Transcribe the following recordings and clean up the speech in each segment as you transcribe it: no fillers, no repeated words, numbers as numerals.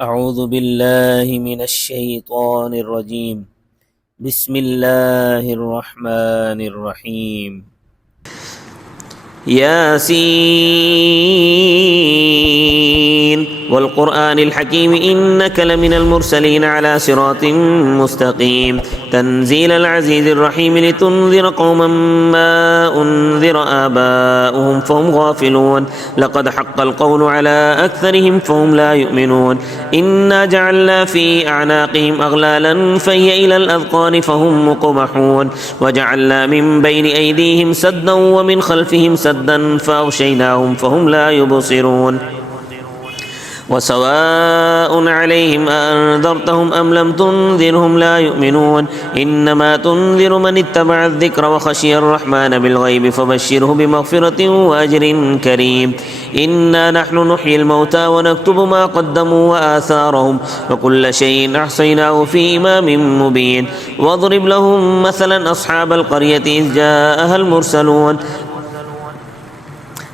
أعوذ بالله من الشيطان الرجيم. بسم الله الرحمن الرحيم. ياسين والقرآن الحكيم إنك لمن المرسلين على صراط مستقيم تنزيل العزيز الرحيم لتنذر قوما ما أنذر آباؤهم فهم غافلون لقد حق القول على أكثرهم فهم لا يؤمنون إنا جعلنا في أعناقهم أغلالا فهي إلى الأذقان فهم مقمحون وجعلنا من بين أيديهم سدا ومن خلفهم سدا فأغشيناهم فهم لا يبصرون وسواء عليهم أأنذرتهم أم لم تنذرهم لا يؤمنون إنما تنذر من اتبع الذكر وخشي الرحمن بالغيب فبشره بمغفرة وأجر كريم إنا نحن نحيي الموتى ونكتب ما قدموا وآثارهم وكل شيء أحصيناه في إمام مبين واضرب لهم مثلا أصحاب القرية إذ جاءها المرسلون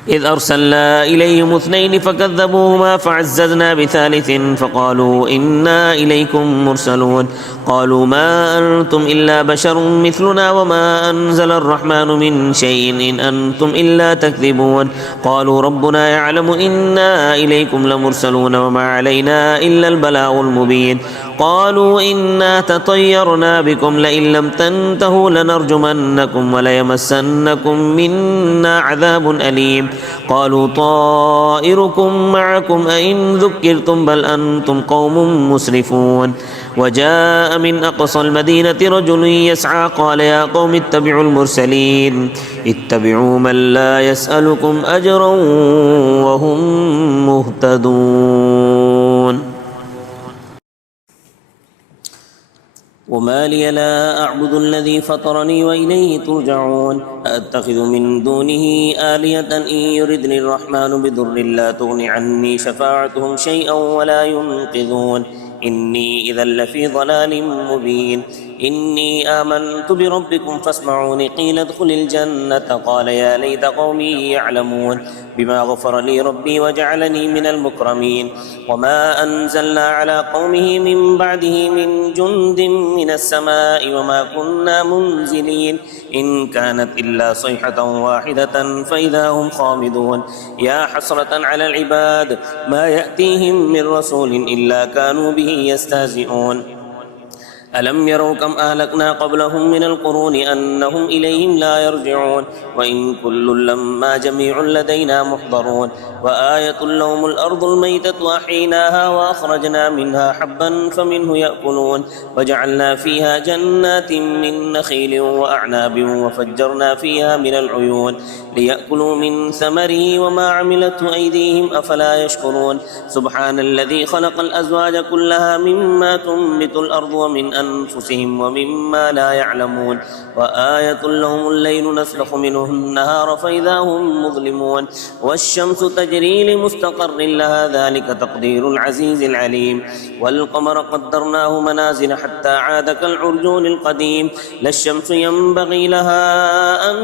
إذ أرسلنا إليهم اثنين فكذبوهما فعززنا بثالث فقالوا إنا إليكم مرسلون قالوا ما أنتم إلا بشر مثلنا وما أنزل الرحمن من شيء إن أنتم إلا تكذبون قالوا ربنا يعلم إنا إليكم لمرسلون وما علينا إلا البلاغ المبين قالوا إنا تطيرنا بكم لئن لم تنتهوا لنرجمنكم وليمسنكم منا عذاب أليم قالوا طائركم معكم أئن ذكرتم بل أنتم قوم مسرفون وجاء من أقصى المدينة رجل يسعى قال يا قوم اتبعوا المرسلين اتبعوا من لا يسألكم أجرا وهم مهتدون وما لي لا أعبد الذي فطرني وإليه ترجعون أأتخذ من دونه آلية إن يردني الرحمن بضر لا تغن عني شفاعتهم شيئا ولا ينقذون إني إذا لفي ضلال مبين إني آمنت بربكم فاسمعون قيل ادخل الجنة قال يا ليت قومي يعلمون بما غفر لي ربي وجعلني من المكرمين وما أنزلنا على قومه من بعده من جند من السماء وما كنا منزلين إن كانت إلا صيحة واحدة فإذا هم خامدون يا حسرة على العباد ما يأتيهم من رسول إلا كانوا به يستهزئون ألم يروا كم أهلكنا قبلهم من القرون أنهم إليهم لا يرجعون وإن كل لما جميع لدينا محضرون وآية لهم الأرض الميتة وأحييناها وأخرجنا منها حبا فمنه يأكلون وجعلنا فيها جنات من نخيل وأعناب وفجرنا فيها من العيون ليأكلوا من ثمره وما عملته أيديهم أفلا يشكرون سبحان الذي خلق الأزواج كلها مما تنبت الأرض ومن أنفسهم ومما لا يعلمون وآية لهم الليل نسلخ منه النهار فإذا هم مظلمون والشمس تجري لمستقر لها ذلك تقدير العزيز العليم والقمر قدرناه منازل حتى عاد كالعرجون القديم لا الشمس ينبغي لها أن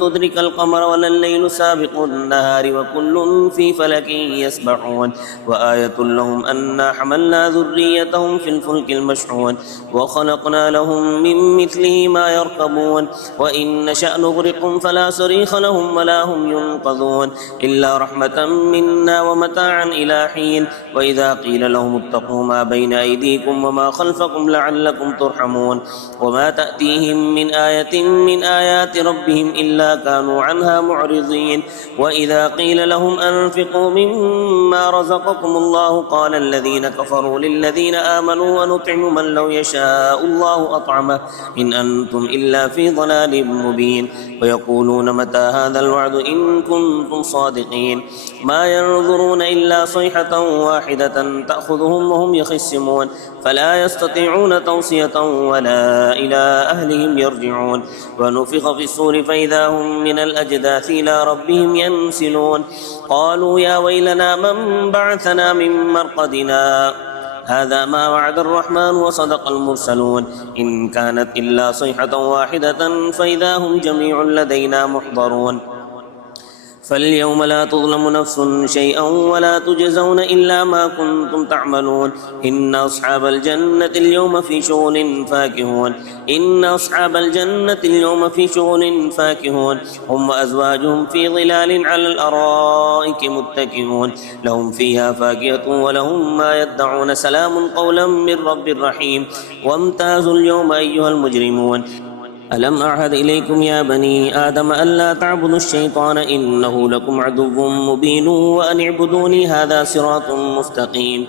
تدرك القمر ولا الليل سابق النهار وكل في فلك يسبحون وآية لهم أنا حملنا ذريتهم في الفلك المشحون وخلقنا لهم من مثله ما يركبون وإن نشأ نغرقهم فلا صريخ لهم ولا هم ينقذون إلا رحمة منا ومتاعا إلى حين وإذا قيل لهم اتقوا ما بين أيديكم وما خلفكم لعلكم ترحمون وما تأتيهم من آية من آيات ربهم إلا كانوا عنها معرضين وإذا قيل لهم أنفقوا مما رزقكم الله قال الذين كفروا للذين آمنوا ونطعم من لو يشاء الله أطعمه إن أنتم إلا في ضلال مبين ويقولون متى هذا الوعد إن كنتم صادقين ما ينظرون إلا صيحة واحدة تأخذهم وهم يخصمون فلا يستطيعون توصية ولا إلى أهلهم يرجعون ونفخ في الصور فإذا هم من الأجداث إلى ربهم ينسلون قالوا يا ويلنا من بعثنا من مرقدنا هذا ما وعد الرحمن وصدق المرسلون إن كانت إلا صيحة واحدة فإذا هم جميع لدينا محضرون فاليوم لا تظلم نفس شيئا ولا تجزون إلا ما كنتم تعملون إن أصحاب الجنة اليوم في شغل فاكهون إن أصحاب الجنة اليوم في شغل فاكهون هم وأزواجهم في ظلال على الأرائك متكئون لهم فيها فاكهة ولهم ما يدعون سلام قولا من رب رحيم وامتازوا اليوم أيها المجرمون ألم أعهد إليكم يا بني آدم ألا تعبدوا الشيطان إنه لكم عدو مبين وأن اعبدوني هذا صراط مستقيم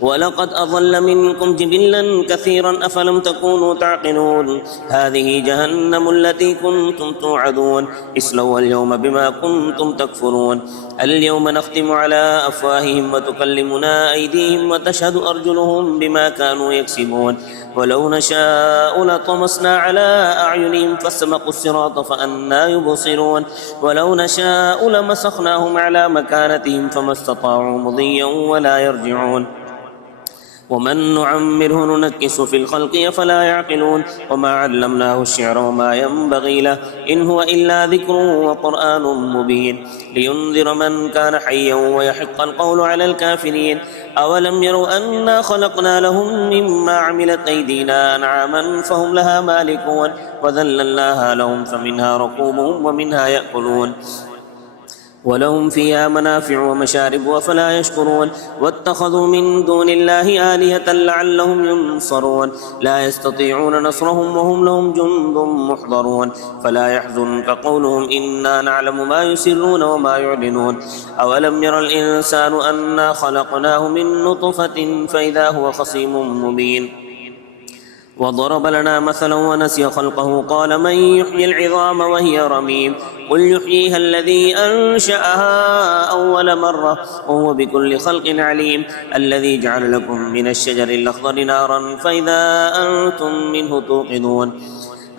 ولقد أضل منكم جبلا كثيرا أفلم تكونوا تعقلون هذه جهنم التي كنتم توعدون اصلوها اليوم بما كنتم تكفرون اليوم نختم على أفواههم وتكلمنا أيديهم وتشهد أرجلهم بما كانوا يكسبون ولو نشاء لطمسنا على أعينهم فاستبقوا الصراط فأنى يبصرون ولو نشاء لمسخناهم على مكانتهم فما استطاعوا مضيا ولا يرجعون ومن نعمره ننكس في الخلق أفلا يعقلون وما علمناه الشعر وما ينبغي له إن هو إلا ذكر وقرآن مبين لينذر من كان حيا ويحق القول على الكافرين أولم يروا أنا خلقنا لهم مما عملت أيدينا أنعاما فهم لها مالكون وذللناها لهم فمنها ركوبهم ومنها يأكلون ولهم فيها منافع ومشارب أفلا يشكرون واتخذوا من دون الله آلهة لعلهم ينصرون لا يستطيعون نصرهم وهم لهم جند محضرون فلا يحزنك قولهم إنا نعلم ما يسرون وما يعلنون أولم ير الإنسان أنا خلقناه من نطفة فإذا هو خصيم مبين وضرب لنا مثلا ونسي خلقه قال من يحيي العظام وهي رميم قل يحييها الذي أنشأها أول مرة وهو بكل خلق عليم الذي جعل لكم من الشجر الأخضر نارا فإذا أنتم منه توقدون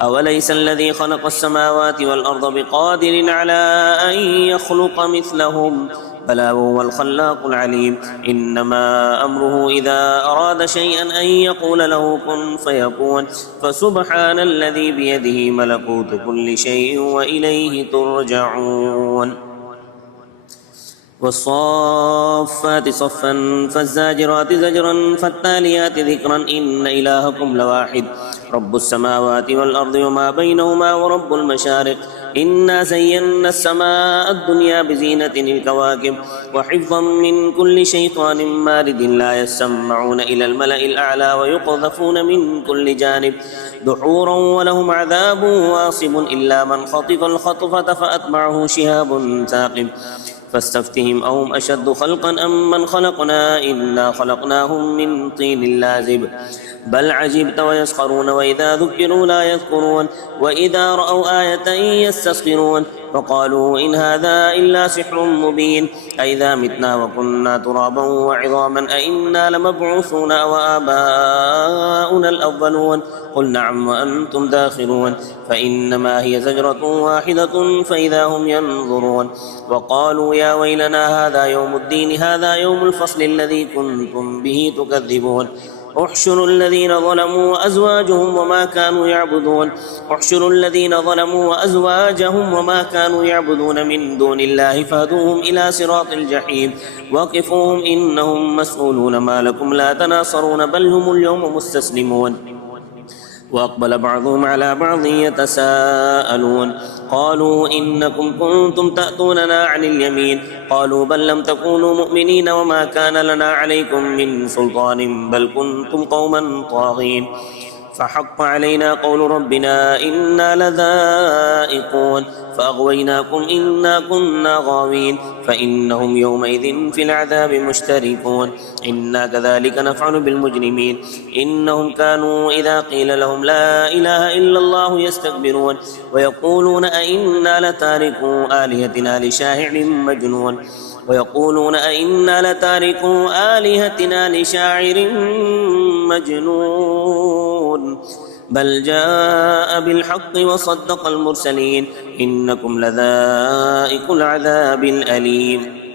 أوليس الذي خلق السماوات والأرض بقادر على أن يخلق مثلهم بلى وهو الخلاق العليم إنما أمره إذا أراد شيئا أن يقول له كن فيكون فسبحان الذي بيده ملكوت كل شيء وإليه ترجعون والصافات صفا فالزاجرات زجرا فالتاليات ذكرا إن إلهكم لواحد رب السماوات والأرض وما بينهما ورب المشارق إنا زينا السماء الدنيا بزينة الكواكب وحفظا من كل شيطان مارد لا يسمعون إلى الملأ الأعلى ويقذفون من كل جانب دحورا ولهم عذاب واصب إلا من خطف الخطفة فأتبعه شهاب ثاقب فاستفتهم أهم أشد خلقا أم من خلقنا إنا خلقناهم من طين لازب بل عجبت ويسخرون وإذا ذكروا لا يذكرون وإذا رأوا آية يستسخرون فقالوا إن هذا إلا سحر مبين أئذا متنا وكنا ترابا وعظاما أئنا لمبعوثون وآباؤنا الأولون قل نعم وأنتم داخرون فإنما هي زجرة واحدة فإذا هم ينظرون وقالوا يا ويلنا هذا يوم الدين هذا يوم الفصل الذي كنتم به تكذبون احشروا الذين ظلموا وأزواجهم وما كانوا يعبدون احشروا الذين ظلموا وأزواجهم وما كانوا يعبدون من دون الله فهدوهم إلى صراط الجحيم وقفوهم إنهم مسؤولون ما لكم لا تناصرون بل هم اليوم مستسلمون وأقبل بعضهم على بعض يتساءلون قالوا إنكم كنتم تأتوننا عن اليمين قالوا بل لم تكونوا مؤمنين وما كان لنا عليكم من سلطان بل كنتم قوما طاغين فحق علينا قول ربنا إنا لذائقون فأغويناكم إنا كنا غاوين فإنهم يومئذ في العذاب مشتركون إنا كذلك نفعل بالمجرمين إنهم كانوا إذا قيل لهم لا إله إلا الله يستكبرون ويقولون أئنا لتاركوا آلهتنا لشاعر مجنون ويقولون أئنا لتاركوا آلهتنا لشاعر مجنون بل جاء بالحق وصدق المرسلين إنكم لذائق العذاب الأليم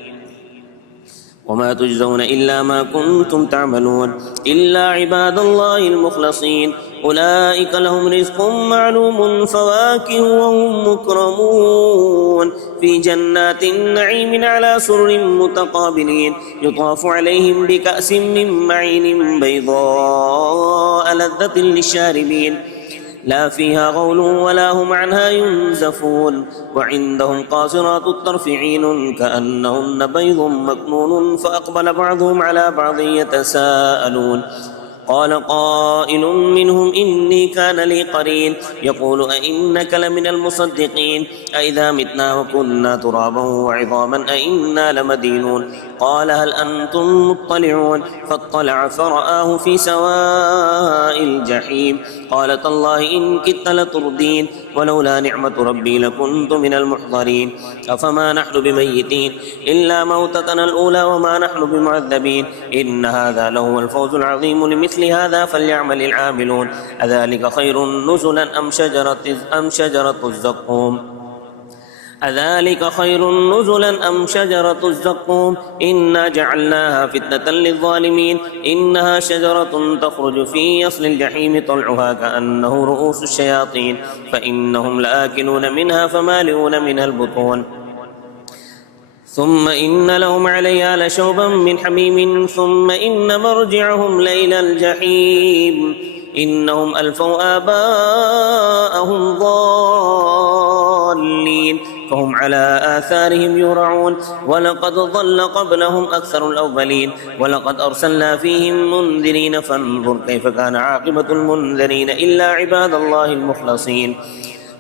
وما تجزون إلا ما كنتم تعملون إلا عباد الله المخلصين أولئك لهم رزق معلوم فواكه وهم مكرمون في جنات النعيم على سرر متقابلين يطاف عليهم بكأس من معين بيضاء لذة للشاربين لا فيها غول ولا هم عنها ينزفون وعندهم قاصرات الطرف عين كأنهن بيض مكنون فأقبل بعضهم على بعض يتساءلون قال قائل منهم إني كان لي قرين يقول أئنك لمن المصدقين أئذا متنا وكنا ترابا وعظاما أئنا لمدينون قال هل أنتم مطلعون فاطلع فرآه في سواء الجحيم قال تالله إن كدت لتردين ولولا نعمة ربي لكنت من المحضرين أفما نحن بميتين إلا موتتنا الأولى وما نحن بمعذبين إن هذا لهو الفوز العظيم لمثل هذا فليعمل العاملون أذلك خير نزلا أم شجرة الزقوم أذلك خير نزلا أم شجرة الزقوم إنا جعلناها فتنة للظالمين إنها شجرة تخرج في أصل الجحيم طلعها كأنه رؤوس الشياطين فإنهم لآكلون منها فمالئون منها البطون ثم إن لهم عليها لشوبا من حميم ثم إن مرجعهم لإلى الجحيم إنهم ألفوا آباءهم ضالين فهم على آثارهم يرعون ولقد ضل قبلهم أكثر الأولين ولقد أرسلنا فيهم منذرين فانظر كيف كان عاقبة المنذرين إلا عباد الله المخلصين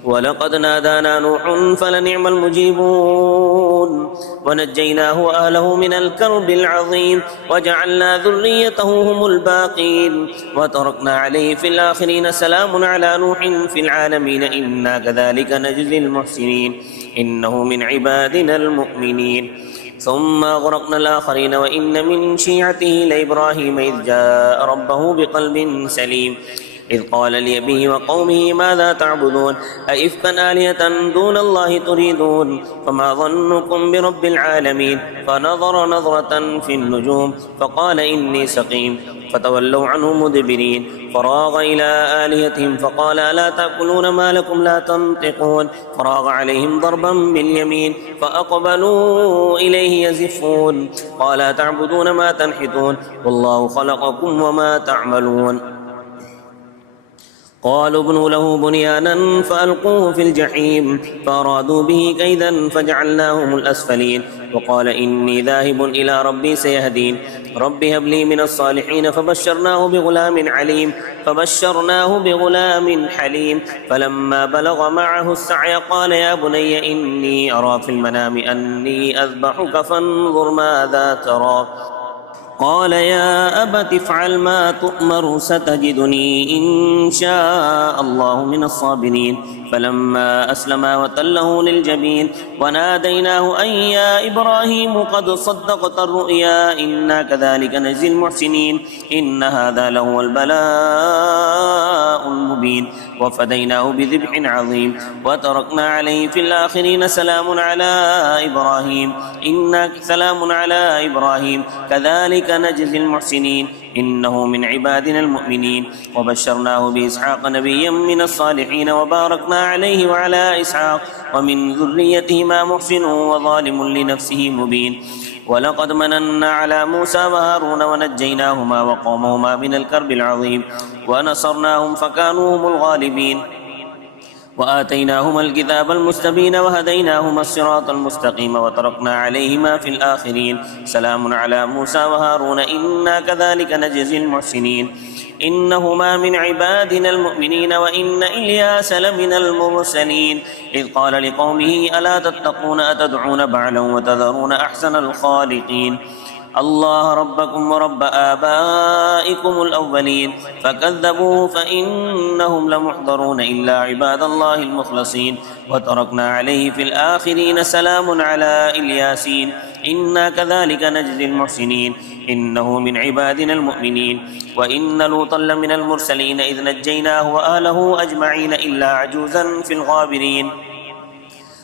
ولقد نادانا نوح فلنعم المجيبون ونجيناه وأهله من الكرب العظيم وجعلنا ذريته هم الباقين وتركنا عليه في الآخرين سلام على نوح في العالمين إنا كذلك نجزي المحسنين إنه من عبادنا المؤمنين ثم أغرقنا الآخرين وإن من شيعته لإبراهيم إذ جاء ربه بقلب سليم إذ قال لأبيه وقومه ماذا تعبدون أئفكا آلهة دون الله تريدون فما ظنكم برب العالمين فنظر نظرة في النجوم فقال إني سقيم فتولوا عنه مدبرين فراغ إلى آلهتهم فقال ألا تأكلون ما لكم لا تنطقون فراغ عليهم ضربا باليمين فأقبلوا إليه يزفون قال تعبدون ما تنحتون والله خلقكم وما تعملون قالوا ابنوا له بنيانا فألقوه في الجحيم فأرادوا به كيدا فجعلناهم الأسفلين وقال إني ذاهب إلى ربي سيهدين رب هب لي من الصالحين فبشرناه بغلام حليم فلما بلغ معه السعي قال يا بني إني أرى في المنام أني أذبحك فانظر ماذا ترى قال يا أبت افعل ما تؤمر ستجدني إن شاء الله من الصابرين فلما أسلما وتله للجبين وناديناه أن يا إبراهيم قد صدقت الرؤيا إنا كذلك نجزي المحسنين إن هذا لهو البلاء المبين وفديناه بذبح عظيم وتركنا عليه في الآخرين سلام على إبراهيم كذلك نجزي المحسنين إنه من عبادنا المؤمنين وبشرناه بإسحاق نبيا من الصالحين وباركنا عليه وعلى إسحاق ومن ذريتهما محسن وظالم لنفسه مبين ولقد مننا على موسى وهارون ونجيناهما وقومهما من الكرب العظيم ونصرناهم فكانوا هم الغالبين وآتيناهما الكتاب المستبين وهديناهما الصراط المستقيم وتركنا عليهما في الآخرين سلام على موسى وهارون إنا كذلك نجزي المحسنين إنهما من عبادنا المؤمنين وإن إلياس لمن المرسلين إذ قال لقومه ألا تتقون أتدعون بعلا وتذرون أحسن الخالقين الله ربكم ورب آبائكم الأولين فكذبوه فإنهم لمحضرون إلا عباد الله المخلصين وتركنا عليه في الآخرين سلام على الياسين إنا كذلك نجزي المحسنين إنه من عبادنا المؤمنين وإن لوطا لمن المرسلين إذ نجيناه وأهله أجمعين إلا عجوزا في الغابرين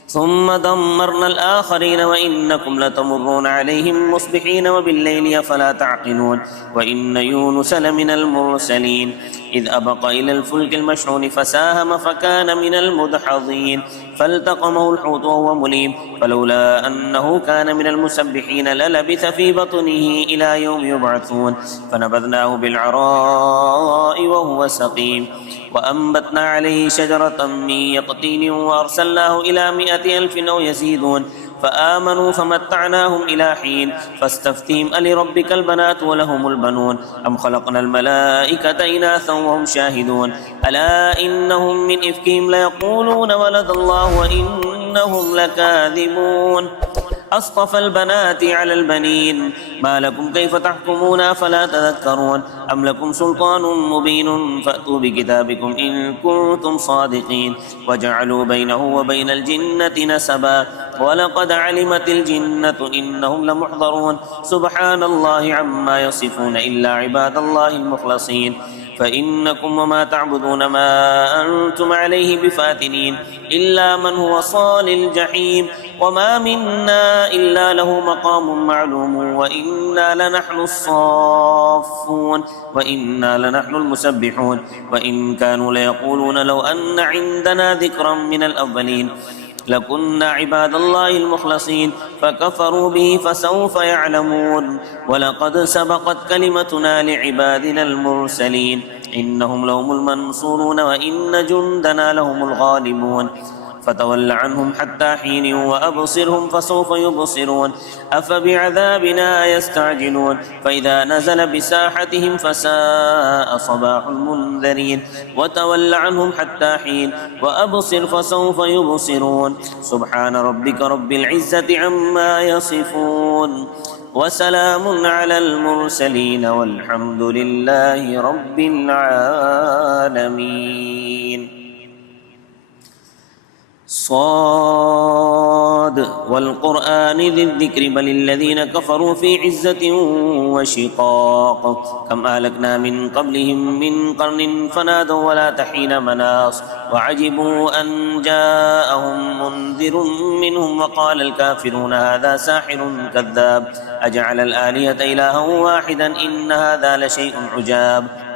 ثم دمرنا الآخرين وإنكم لتمرون عليهم مصبحين وبالليل فلا تعقلون وإن يونس لمن المرسلين إذ أبق إلى الفلك المشحون فساهم فكان من المدحضين فالتقمه الحوت وهو مليم فلولا أنه كان من المسبحين للبث في بطنه إلى يوم يبعثون فنبذناه بالعراء وهو سقيم وأنبتنا عليه شجرة من يقطين وأرسلناه إلى 100,000 أو يزيدون فآمنوا فمتعناهم إلى حين فاستفتهم ألربك البنات ولهم البنون أم خلقنا الملائكة إناثا وهم شاهدون ألا إنهم من إفكهم ليقولون ولد الله وإنهم لكاذبون أصطفى البنات على البنين ما لكم كيف تحكمون أفلا تذكرون أم لكم سلطان مبين فأتوا بكتابكم إن كنتم صادقين وجعلوا بينه وبين الجنة نسبا ولقد علمت الجنة إنهم لمحضرون سبحان الله عما يصفون إلا عباد الله المخلصين فإنكم وما تعبدون ما أنتم عليه بفاتنين إلا من هو صال الجحيم وما منا إلا له مقام معلوم وإنا لنحن الصافون وإنا لنحن المسبحون وإن كانوا ليقولون لو أن عندنا ذكرا من الأولين لكنا عباد الله المخلصين فكفروا به فسوف يعلمون ولقد سبقت كلمتنا لعبادنا المرسلين إنهم لهم المنصورون وإن جندنا لهم الغالبون فتول عنهم حتى حين وأبصرهم فسوف يبصرون أفبعذابنا يستعجلون فإذا نزل بساحتهم فساء صباح المنذرين وتول عنهم حتى حين وأبصر فسوف يبصرون سبحان ربك رب العزة عما يصفون وسلام على المرسلين والحمد لله رب العالمين صاد والقرآن ذي الذكر بل الذين كفروا في عزة وشقاق كم أهلكنا من قبلهم من قرن فنادوا ولا تحين مناص وعجبوا أن جاءهم منذر منهم وقال الكافرون هذا ساحر كذاب أجعل الآلهة إلها واحدا إن هذا لشيء عجاب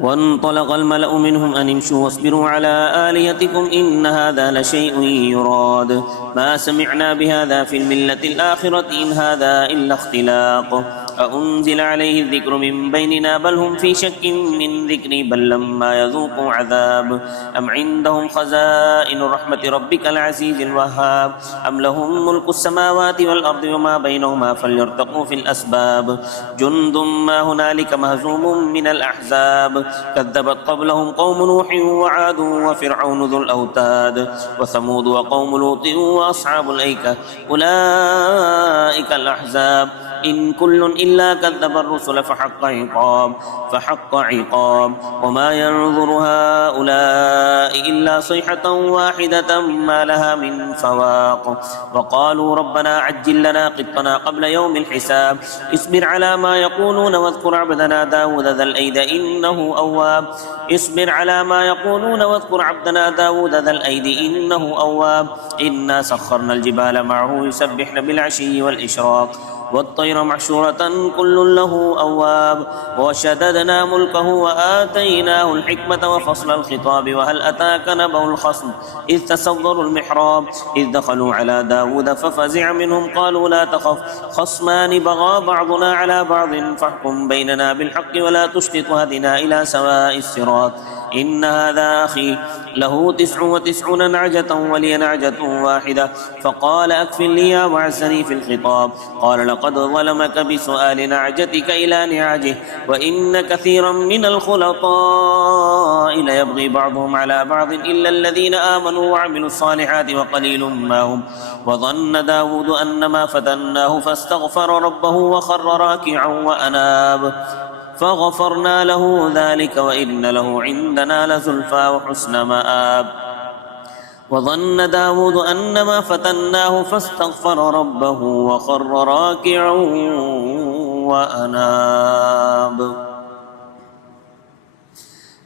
وانطلق الملأ منهم أن امشوا واصبروا على آلهتكم إن هذا لشيء يراد ما سمعنا بهذا في الملة الآخرة إن هذا إلا اختلاق أأنزل عليه الذكر من بيننا بل هم في شك من ذكري بل لما يذوقوا عذاب أم عندهم خزائن رحمة ربك العزيز الوهاب أم لهم ملك السماوات والأرض وما بينهما فليرتقوا في الأسباب جند ما هنالك مهزوم من الأحزاب كذبت قبلهم قوم نوح وعاد وفرعون ذو الأوتاد وثمود وقوم لوط وأصحاب الأيكة أولئك الأحزاب إن كل إلا كذب الرسل فحق عقاب وما ينظر هؤلاء إلا صيحة واحدة ما لها من فواق وقالوا ربنا عجل لنا قطنا قبل يوم الحساب اصبر على ما يقولون واذكر عبدنا داود ذا الأيد إنه أواب اصبر على ما يقولون واذكر عبدنا داود ذا الأيد إنه أواب إنا سخرنا الجبال معه يسبحن بالعشي والإشراق والطير محشورة كل له أواب وشددنا ملكه وآتيناه الحكمة وفصل الخطاب وهل أتاك نبأ الخصم إذ تصوروا المحراب إذ دخلوا على داود ففزع منهم قالوا لا تخف خصمان بغى بعضنا على بعض فاحكم بيننا بالحق ولا تشتت وهدنا إلى سواء الصراط إن هذا أخي له 99 نعجة ولي نعجة واحدة فقال أكفل لي وعزني في الخطاب قال لقد ظلمك بسؤال نعجتك إلى نعاجه وإن كثيرا من الخلطاء ليبغي بعضهم على بعض إلا الذين آمنوا وعملوا الصالحات وقليل ما هم وظن داود أنما فتناه فاستغفر ربه وخر راكعا وأناب فغفرنا له ذلك وإن له عندنا لزلفى وحسن مآب وظن داود أنما فتناه فاستغفر ربه وخر راكعا وأناب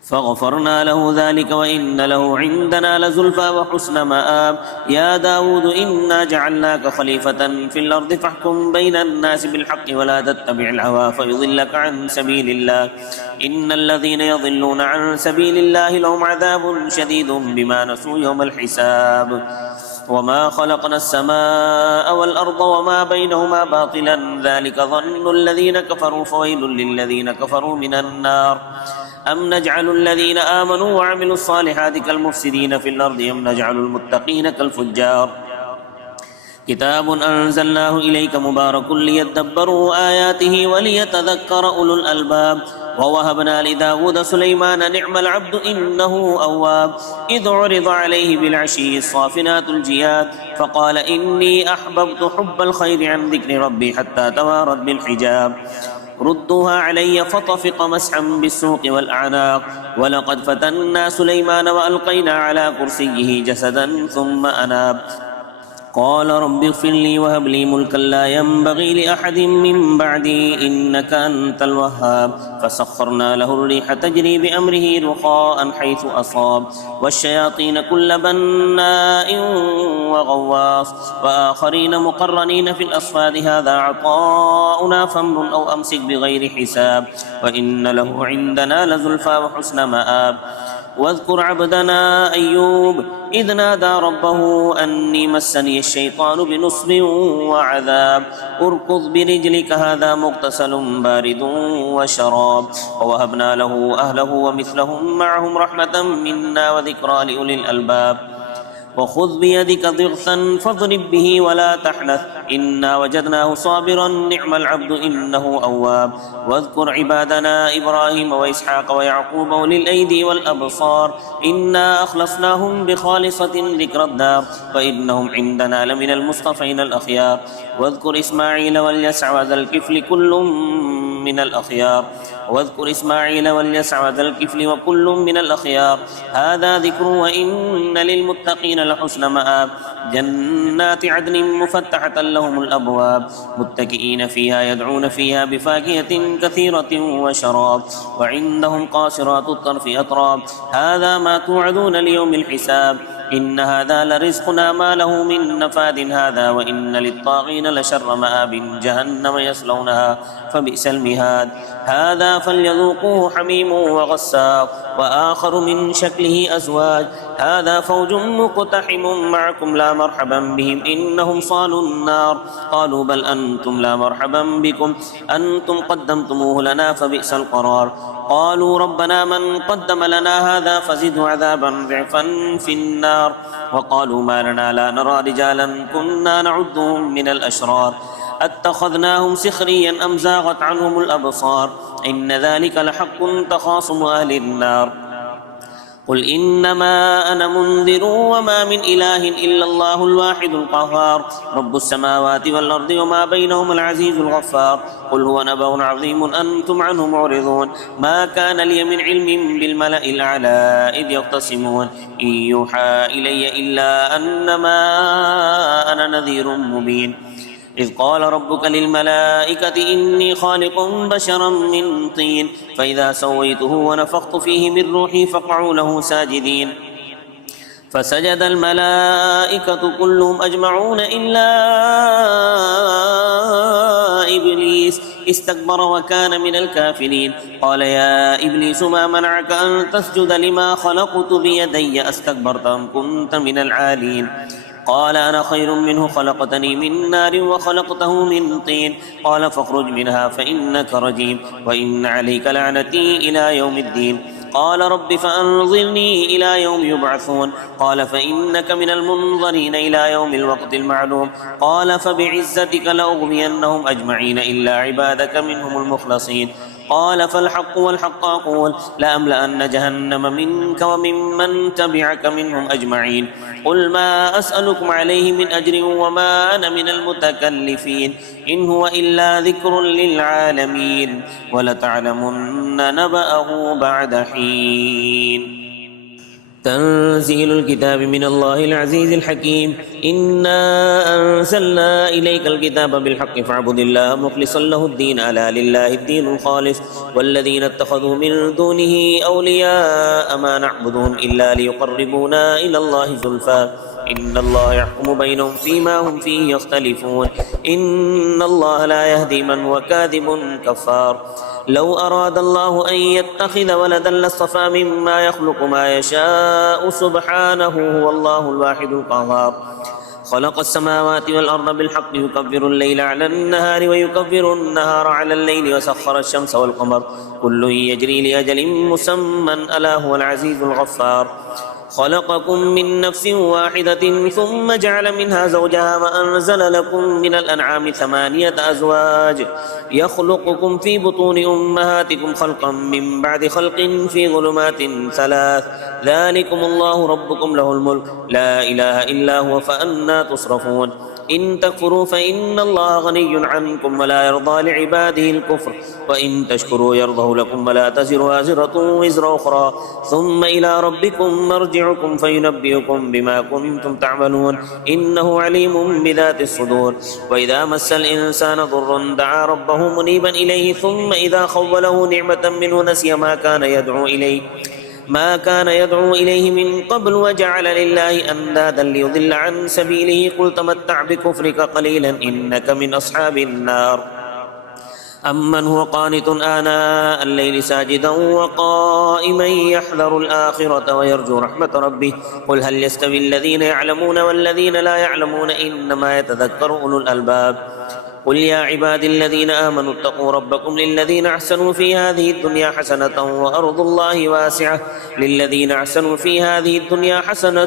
فغفرنا له ذلك وإن له عندنا لزلفى وحسن مآب. يا داود إنا جعلناك خليفة في الأرض فاحكم بين الناس بالحق ولا تتبع الهوى فيضلك عن سبيل الله. إن الذين يضلون عن سبيل الله لهم عذاب شديد بما نسوا يوم الحساب. وما خلقنا السماء والأرض وما بينهما باطلا ذلك ظن الذين كفروا فويل للذين كفروا من النار. أم نجعل الذين آمنوا وعملوا الصالحات كالمفسدين في الأرض أم نجعل المتقين كالفجار. كتاب أنزلناه إليك مبارك ليدبروا آياته وليتذكر أولو الألباب. ووهبنا لداود سليمان نعم العبد إنه أواب. إذ عرض عليه بالعشي الصافنات الجياد فقال إني أحببت حب الخير عن ذكر ربي حتى توارت بالحجاب. ردوها علي فطفق مسحا بالسوق والأعناق. ولقد فتنا سليمان وألقينا على كرسيه جسدا ثم أناب. قال رب اغفر لي وهب لي ملكا لا ينبغي لأحد من بعدي إنك أنت الوهاب. فسخرنا له الريح تجري بأمره رخاء حيث أصاب والشياطين كل بناء وغواص وآخرين مقرنين في الأصفاد هذا عطاؤنا فامنن أو أمسك بغير حساب. وإن له عندنا لزلفى وحسن مآب. واذكر عبدنا أيوب إذ نادى ربه أني مسني الشيطان بنصب وعذاب. اركض برجلك هذا مغتسل بارد وشراب. ووهبنا له أهله ومثلهم معهم رحمة منا وذكرى لأولي الألباب. وخذ بيدك ضغثا فاضرب به ولا تحنث إنا وجدناه صابرا نعم العبد إنه أواب. واذكر عبادنا إبراهيم وإسحاق ويعقوب أولي الأيدي والأبصار إنا أخلصناهم بخالصة ذكر الدار وإنهم عندنا لمن المصطفين الأخيار. واذكر إسماعيل واليسع وذا الكفل كل من الأخيار. واذكر إسماعيل واليسع وذا الكفل وكل من الأخيار. هذا ذكر وإن للمتقين لحسن مآب. جنات عدن مفتحة لهم الأبواب متكئين فيها يدعون فيها بفاكهة كثيرة وشراب. وعندهم قاصرات الطرف أتراب. هذا ما توعدون ليوم الحساب. إن هذا لرزقنا ما له من نفاد. هذا وإن للطاغين لشر مآب جهنم يصلونها فبئس المهاد. هذا فليذوقوه حميم وغساق وآخر من شكله أزواج. هذا فوج مقتحم معكم لا مرحبا بهم إنهم صالوا النار. قالوا بل أنتم لا مرحبا بكم أنتم قدمتموه لنا فبئس القرار. قالوا ربنا من قدم لنا هذا فزده عذابا ضعفا في النار. وقالوا ما لنا لا نرى رجالا كنا نعدهم من الأشرار اتخذناهم سخريا أم زاغت عنهم الأبصار إن ذلك لحق تخاصم أهل النار. قل إنما أنا منذر وما من إله إلا الله الواحد القهار رب السماوات والأرض وما بينهما العزيز الغفار. قل هو نبأ عظيم أنتم عنه معرضون. ما كان لي من علم بالملأ الأعلى إذ يختصمون إن يوحى إلي إلا أنما أنا نذير مبين. إذ قال ربك للملائكة إني خالق بشرا من طين فإذا سويته ونفخت فيه من روحي فاقعوا له ساجدين. فسجد الملائكة كلهم أجمعون إلا إبليس استكبر وكان من الكافرين. قال يا إبليس ما منعك أن تسجد لما خلقت بيدي أستكبرت أم كنت من العالين. قال أنا خير منه خلقتني من نار وخلقته من طين. قال فاخرج منها فإنك رجيم وإن عليك لعنتي إلى يوم الدين. قال رب فأنظرني إلى يوم يبعثون. قال فإنك من المنظرين إلى يوم الوقت المعلوم. قال فبعزتك لأغوينهم أجمعين إلا عبادك منهم المخلصين. قال فالحق والحق أقول لأملأن جهنم منك وممن تبعك منهم أجمعين. قل ما أسألكم عليه من أجر وما أنا من المتكلفين إن هو إلا ذكر للعالمين ولتعلمن نبأه بعد حين. تنزيل الكتاب من الله العزيز الحكيم. إنا أنزلنا إليك الكتاب بالحق فاعبد الله مخلصا له الدين ألا لله الدين الخالص والذين اتخذوا من دونه أولياء ما نعبدهم إلا ليقربونا إلى الله زلفى إن الله يحكم بينهم فيما هم فيه يختلفون إن الله لا يهدي من هو كاذب كفار. لو أراد الله أن يتخذ ولدا لاصطفى مما يخلق ما يشاء سبحانه هو الله الواحد القهار. خلق السماوات والأرض بالحق يكبر الليل على النهار ويكبر النهار على الليل وسخر الشمس والقمر كل يجري لأجل مسمى ألا هو العزيز الغفار. خلقكم من نفس واحدة ثم جعل منها زوجها وأنزل لكم من الأنعام 8 أزواج يخلقكم في بطون أمهاتكم خلقا من بعد خلق في ظلمات 3 ذلكم الله ربكم له الملك لا إله إلا هو فأنى تصرفون. إن تكفروا فإن الله غني عنكم ولا يرضى لعباده الكفر وإن تشكروا يرضه لكم ولا تزر وازرة وزر أخرى ثم إلى ربكم مرجعكم فينبئكم بما كنتم تعملون إنه عليم بذات الصدور. وإذا مس الإنسان ضر دعا ربه منيبا إليه ثم إذا خوله نعمة منه نسي ما كان يدعو إليه من قبل وجعل لله أندادا ليضل عن سبيله قل تمتع بكفرك قليلا إنك من أصحاب النار. أمن هو قانت آناء الليل ساجدا وقائما يحذر الآخرة ويرجو رحمة ربه قل هل يستوي الذين يعلمون والذين لا يعلمون إنما يتذكر أولو الألباب. قل يا عبادي الذين آمنوا اتقوا ربكم للذين أحسنوا في هذه الدنيا حسنة وأرض الله واسعة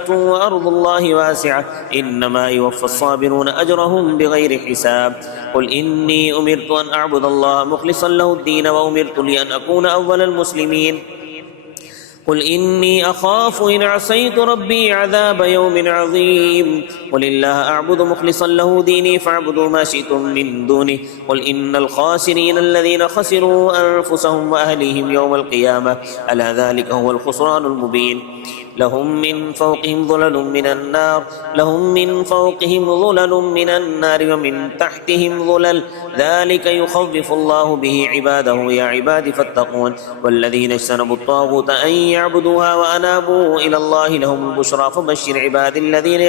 وأرض الله واسعة إنما يوفى الصابرون أجرهم بغير حساب. قل إني أمرت أن أعبد الله مخلصا له الدين وأمرت لأن أكون أول المسلمين. قل إني أخاف إن عصيت ربي عذاب يوم عظيم. قل الله أعبد مخلصا له ديني فاعبدوا ما شئتم من دونه. قل إن الخاسرين الذين خسروا أنفسهم وأهليهم يوم القيامة ألا ذلك هو الخسران المبين. لهم من فوقهم ظلل من النار ومن تحتهم ظلل ذلك يخوف الله به عباده يا عباد فاتقون. والذين اجتنبوا الطاغوت أن يعبدوها وأنابوا إلى الله لهم البشرى فبشر عباد الذين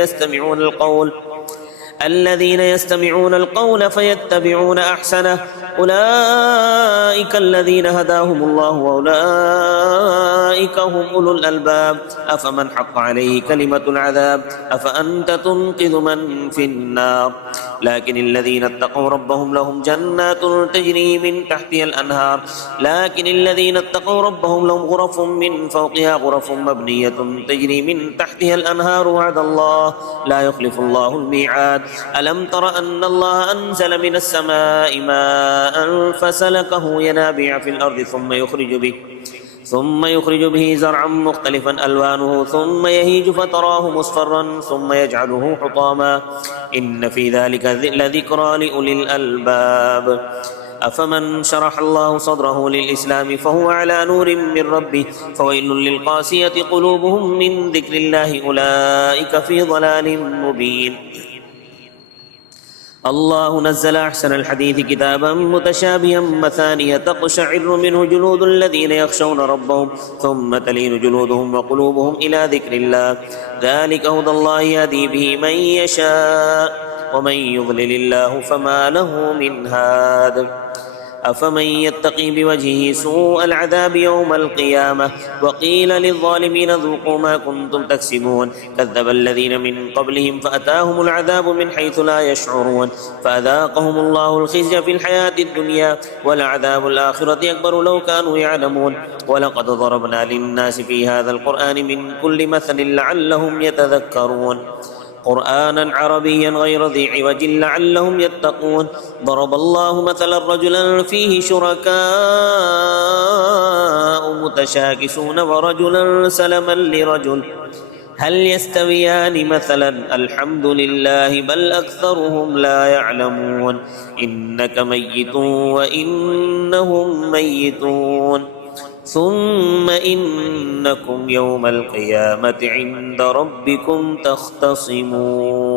يستمعون القول فيتبعون أحسنه أولئك الذين هداهم الله وأولئك هم أولو الألباب. أفمن حق عليه كلمة العذاب أفأنت تنقذ من في النار. لكن الذين اتقوا ربهم لهم جنات تجري من تحتها غرف من فوقها غرف مبنية تجري من تحتها الأنهار وعد الله لا يخلف الله الميعاد. ألم تر أن الله أنزل من السماء ماء فسلكه ينابيع في الأرض ثم يخرج به زرعا مختلفا ألوانه ثم يهيج فتراه مصفرا ثم يجعله حطاما إن في ذلك لذكرى لأولي الألباب. أفمن شرح الله صدره للإسلام فهو على نور من ربه فويل للقاسية قلوبهم من ذكر الله أولئك في ضلال مبين. الله نزل أحسن الحديث كتابا متشابها مثانية تقشعر منه جلود الذين يخشون ربهم ثم تلين جلودهم وقلوبهم إلى ذكر الله ذلك هدى الله يهدي به من يشاء ومن يضلل الله فما له من هاد. أفمن يتقي بوجهه سوء العذاب يوم القيامة وقيل للظالمين ذوقوا ما كنتم تكسبون كذب الذين من قبلهم فأتاهم العذاب من حيث لا يشعرون فأذاقهم الله الخزي في الحياة الدنيا ولعذاب الآخرة أكبر لو كانوا يعلمون. ولقد ضربنا للناس في هذا القرآن من كل مثل لعلهم يتذكرون قرآنا عربيا غير ذي عوج لعلهم يتقون. ضرب الله مثلا رجلا فيه شركاء متشاكسون ورجلا سلما لرجل هل يستويان مثلا الحمد لله بل أكثرهم لا يعلمون إنك ميت وإنهم ميتون ثم إنكم يوم القيامة عند ربكم تختصمون